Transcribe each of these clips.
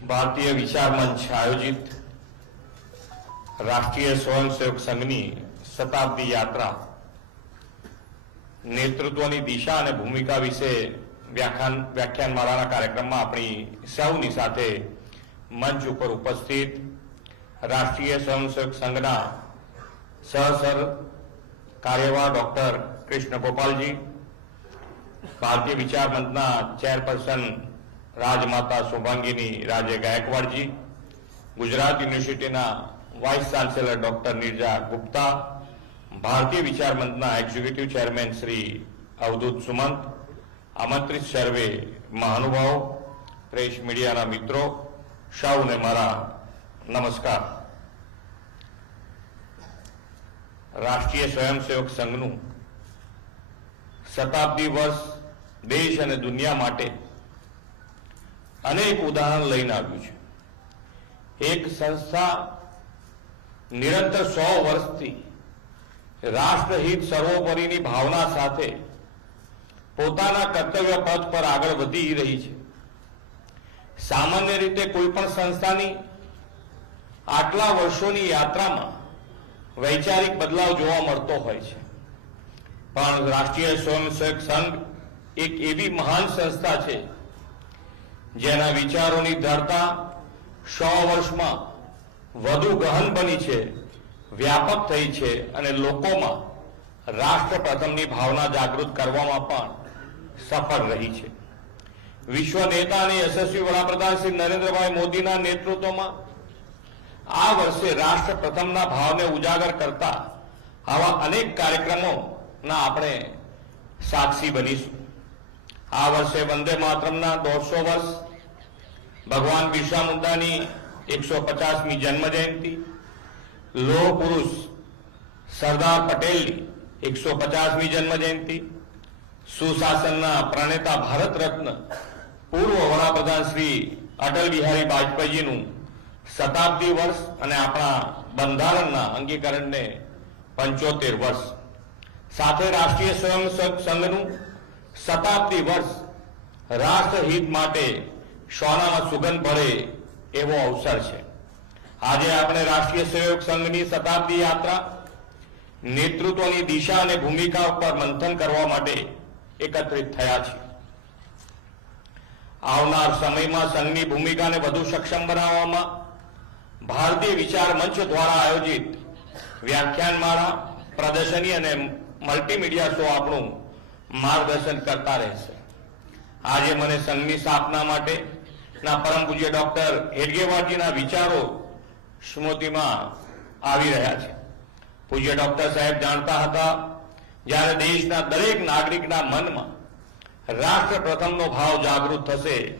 ભારતીય વિચાર મંચ આયોજિત રાષ્ટ્રીય સ્વયંસેવક સંઘની શતાબ્દી યાત્રા. નેતૃત્વની દિશા અને ભૂમિકા વિશે વ્યાખ્યાન વ્યાખ્યાન વ્યાખ્યાનમાળાના કાર્યક્રમમાં આપણી સૌની સાથે મંચ ઉપર ઉપસ્થિત રાષ્ટ્રીય સ્વયંસેવક સંઘના સહસર કાર્યવાહ ડોક્ટર કૃષ્ણ ગોપાલજી ભારતીય વિચાર મંચના ચેરપર્સન રાજમાતા સૌભાંગીની રાજે ગાયકવાડજી, ગુજરાત યુનિવર્સિટીના vice chancellor doctor Nirja Gupta, ભારતીય વિચાર મંચના એક્ઝિક્યુટિવ ચેરમેન શ્રી અવધૂત સુમંત, આમંત્રિત સર્વે મહાનુભાવો, પ્રેસ મીડિયાના મિત્રો સૌને મારા નમસ્કાર. રાષ્ટ્રીય સ્વયંસેવક સંઘનું શતાબ્દી વર્ષ દેશ અને દુનિયા માટે અનેક ઉદાહરણ લઈને આવ્યું છે. એક સંસ્થા નિરંતર સો વર્ષથી રાષ્ટ્રહિત સર્વોપરીની ભાવના સાથે પોતાના કર્તવ્ય પથ પર આગળ વધી રહી છે. સામાન્ય રીતે કોઈ પણ સંસ્થાની આટલા વર્ષોની યાત્રામાં વૈચારિક બદલાવ જોવા મળતો હોય છે. પણ રાષ્ટ્રીય સ્વયંસેવક સંઘ એક એવી મહાન સંસ્થા છે જેના વિચારોની ધરતા સો વર્ષમાં વધુ ગહન બની છે, વ્યાપક થઈ છે અને લોકોમાં રાષ્ટ્ર પ્રથમની ભાવના જાગૃત કરવામાં પણ સફળ રહી છે. વિશ્વ નેતા અને યશસ્વી વડાપ્રધાન શ્રી નરેન્દ્રભાઈ મોદીના નેતૃત્વમાં આ વર્ષે રાષ્ટ્ર પ્રથમના ભાવને ઉજાગર કરતા આવા અનેક કાર્યક્રમોના આપણે સાક્ષી બનીશું. આ વર્ષે વંદે માતરમના દોઢસો વર્ષ. ભગવાન બિરસા મુંડાની એકસો પચાસમી જન્મ જયંતિ લોહ પુરુષ સરદાર પટેલની એકસો પચાસમી જન્મ જયંતિ સુશાસનના પ્રણેતા ભારત રત્ન પૂર્વ વડાપ્રધાન શ્રી અટલ બિહારી વાજપેયીનું શતાબ્દી વર્ષ અને આપણા બંધારણના અંગીકરણને પંચોતેર વર્ષ. સાથે રાષ્ટ્રીય સ્વયંસેવક સંઘનું શતાબ્દી વર્ષ રાષ્ટ્રહિત માટે સોનામાં સુગંધ ભળે એવો અવસર છે. આજે આપણે રાષ્ટ્રીય સહયોગ સંઘની શતાબ્દી યાત્રા નેતૃત્વની દિશા અને ભૂમિકા ઉપર મંથન કરવા માટે એકત્રિત થયા છે આવનાર સમયમાં સંઘની ભૂમિકાને વધુ સક્ષમ બનાવવામાં ભારતીય વિચાર મંચ દ્વારા આયોજિત વ્યાખ્યાનમાળા, પ્રદર્શની અને મલ્ટીમીડિયા શો આપણું માર્ગદર્શન કરતા રહેશે. આજે મને સંઘની સ્થાપના માટે ના પરમ પૂજ્ય ડોક્ટર હેડગેવારજીના વિચારો સ્મૃતિમાં આવી રહ્યા છે. પૂજ્ય ડોક્ટર સાહેબ જાણતા હતા, જ્યારે દેશના દરેક નાગરિકના મનમાં રાષ્ટ્ર પ્રથમનો ભાવ જાગૃત થશે,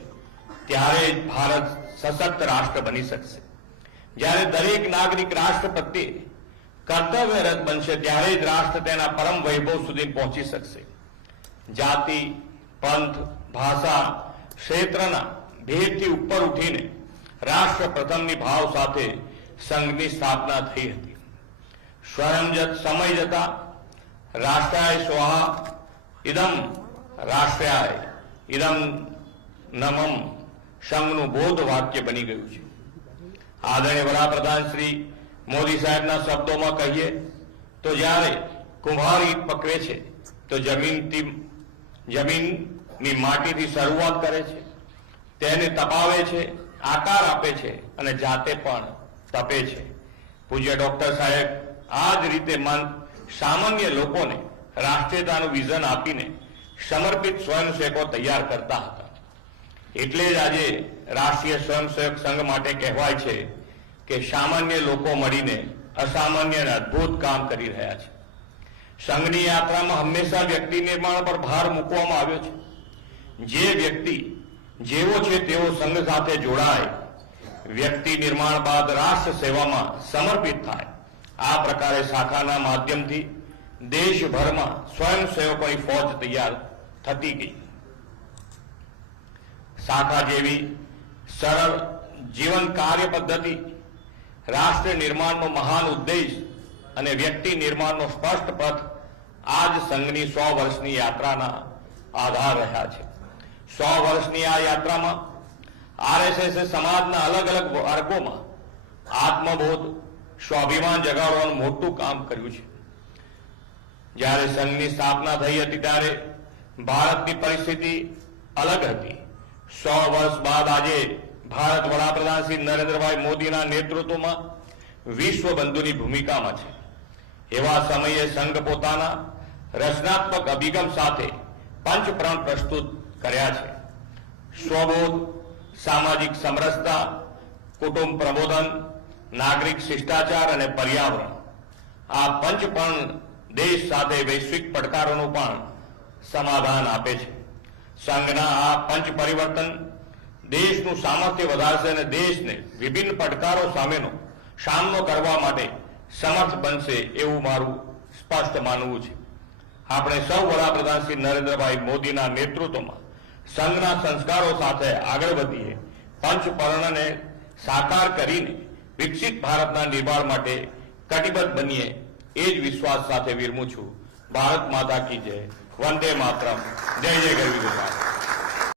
ત્યારે જ ભારત સશક્ત રાષ્ટ્ર બની શકશે. જ્યારે દરેક નાગરિક રાષ્ટ્ર પ્રત્યે કર્તવ્યરત બનશે, ત્યારે જ રાષ્ટ્ર તેના પરમ વૈભવ સુધી પહોંચી શકશે. જાતિ પંથ ભાષા ક્ષેત્રના ભેદથી ઉપર ઉઠીને રાષ્ટ્ર પ્રથમની ભાવ સાથે સંઘની સ્થાપના થઈ હતી સ્વયં જત સમય જતા રાષ્ટ્રાય સ્વાહા ઇદમ રાષ્ટ્રાય ઇદમ નમમ સંઘનું બોધ વાક્ય બની ગયું છે આદરણીય વડાપ્રધાન શ્રી મોદી સાહેબના શબ્દોમાં કહીએ, તો જ્યારે કુંભાર ઈંટ પકવે છે, તો જમીનથી જમીનની માટીથી શરૂઆત કરે છે, તેને તપાવે છે, આકાર આપે છે અને જાતે પણ તપે છે. પૂજ્ય ડોક્ટર સાહેબ આ જ રીતે મન સામાન્ય લોકોને રાષ્ટ્રીયતાનું વિઝન આપીને સમર્પિત સ્વયંસેવકો તૈયાર કરતા હતા. એટલે જ આજે રાષ્ટ્રીય સ્વયંસેવક સંઘ માટે કહેવાય છે કે સામાન્ય લોકો મળીને અસામાન્ય અને અદ્ભુત કામ કરી રહ્યા છે. સંઘની યાત્રામાં હંમેશા વ્યક્તિ નિર્માણ પર ભાર મૂકવામાં આવ્યો છે. જે વ્યક્તિ, જેવો છે તેવો સંઘ સાથે જોડાય. વ્યક્તિ નિર્માણ બાદ રાષ્ટ્ર સેવામાં સમર્પિત થાય. આ પ્રકારે શાખાના માધ્યમથી દેશભરમાં સ્વયંસેવકોની ફોજ તૈયાર થતી ગઈ. શાખા જેવી સરળ જીવન કાર્ય પદ્ધતિ રાષ્ટ્ર નિર્માણનો મહાન ઉદ્દેશ અને વ્યક્તિ નિર્માણનો સ્પષ્ટ પથ આજ સંઘની સો વર્ષની યાત્રાના આધાર રહ્યા છે. સો વર્ષની આ યાત્રામાં આરએસએસ સમાજના અલગ અલગ વર્ગોમાં આત્મબોધ, સ્વાભિમાન જગાડવાનું મોટું કામ કર્યું છે. જ્યારે સંઘની સ્થાપના થઈ હતી ત્યારે ભારતની પરિસ્થિતિ અલગ હતી. સો વર્ષ બાદ આજે ભારત વડાપ્રધાન શ્રી નરેન્દ્રભાઈ મોદીના નેતૃત્વમાં વિશ્વ બંધુની ભૂમિકામાં છે. એવા સમયે સંઘ પોતાના રચનાત્મક અભિગમ સાથે પંચપ્રણ પ્રસ્તુત કર્યા છે. સ્વબોધ, સામાજિક સમરસતા, કુટુંબ પ્રબોધન, નાગરિક શિષ્ટાચાર અને પર્યાવરણ. આ પંચ પણ દેશ સાથે વૈશ્વિક પડકારોનું પણ સમાધાન આપે છે. સંઘના આ પંચ પરિવર્તન દેશનું સામર્થ્ય વધારશે અને દેશને વિભિન્ન પડકારો સામેનો સામનો કરવા માટે સમર્થ બનશે એવું મારું સ્પષ્ટ માનવું છે. આપણે સૌ વડાપ્રધાન શ્રી નરેન્દ્રભાઈ મોદીના નેતૃત્વમાં સંઘના સંસ્કારો સાથે આગળ વધીએ, પંચપર્ણને સાકાર કરીને વિકસિત ભારતના નિર્માણ માટે કટિબદ્ધ બનીએ, એ જ વિશ્વાસ સાથે વિરમું છું. ભારત માતા કી જય. વંદે માતરમ. જય જય ગરવી ગુજરાત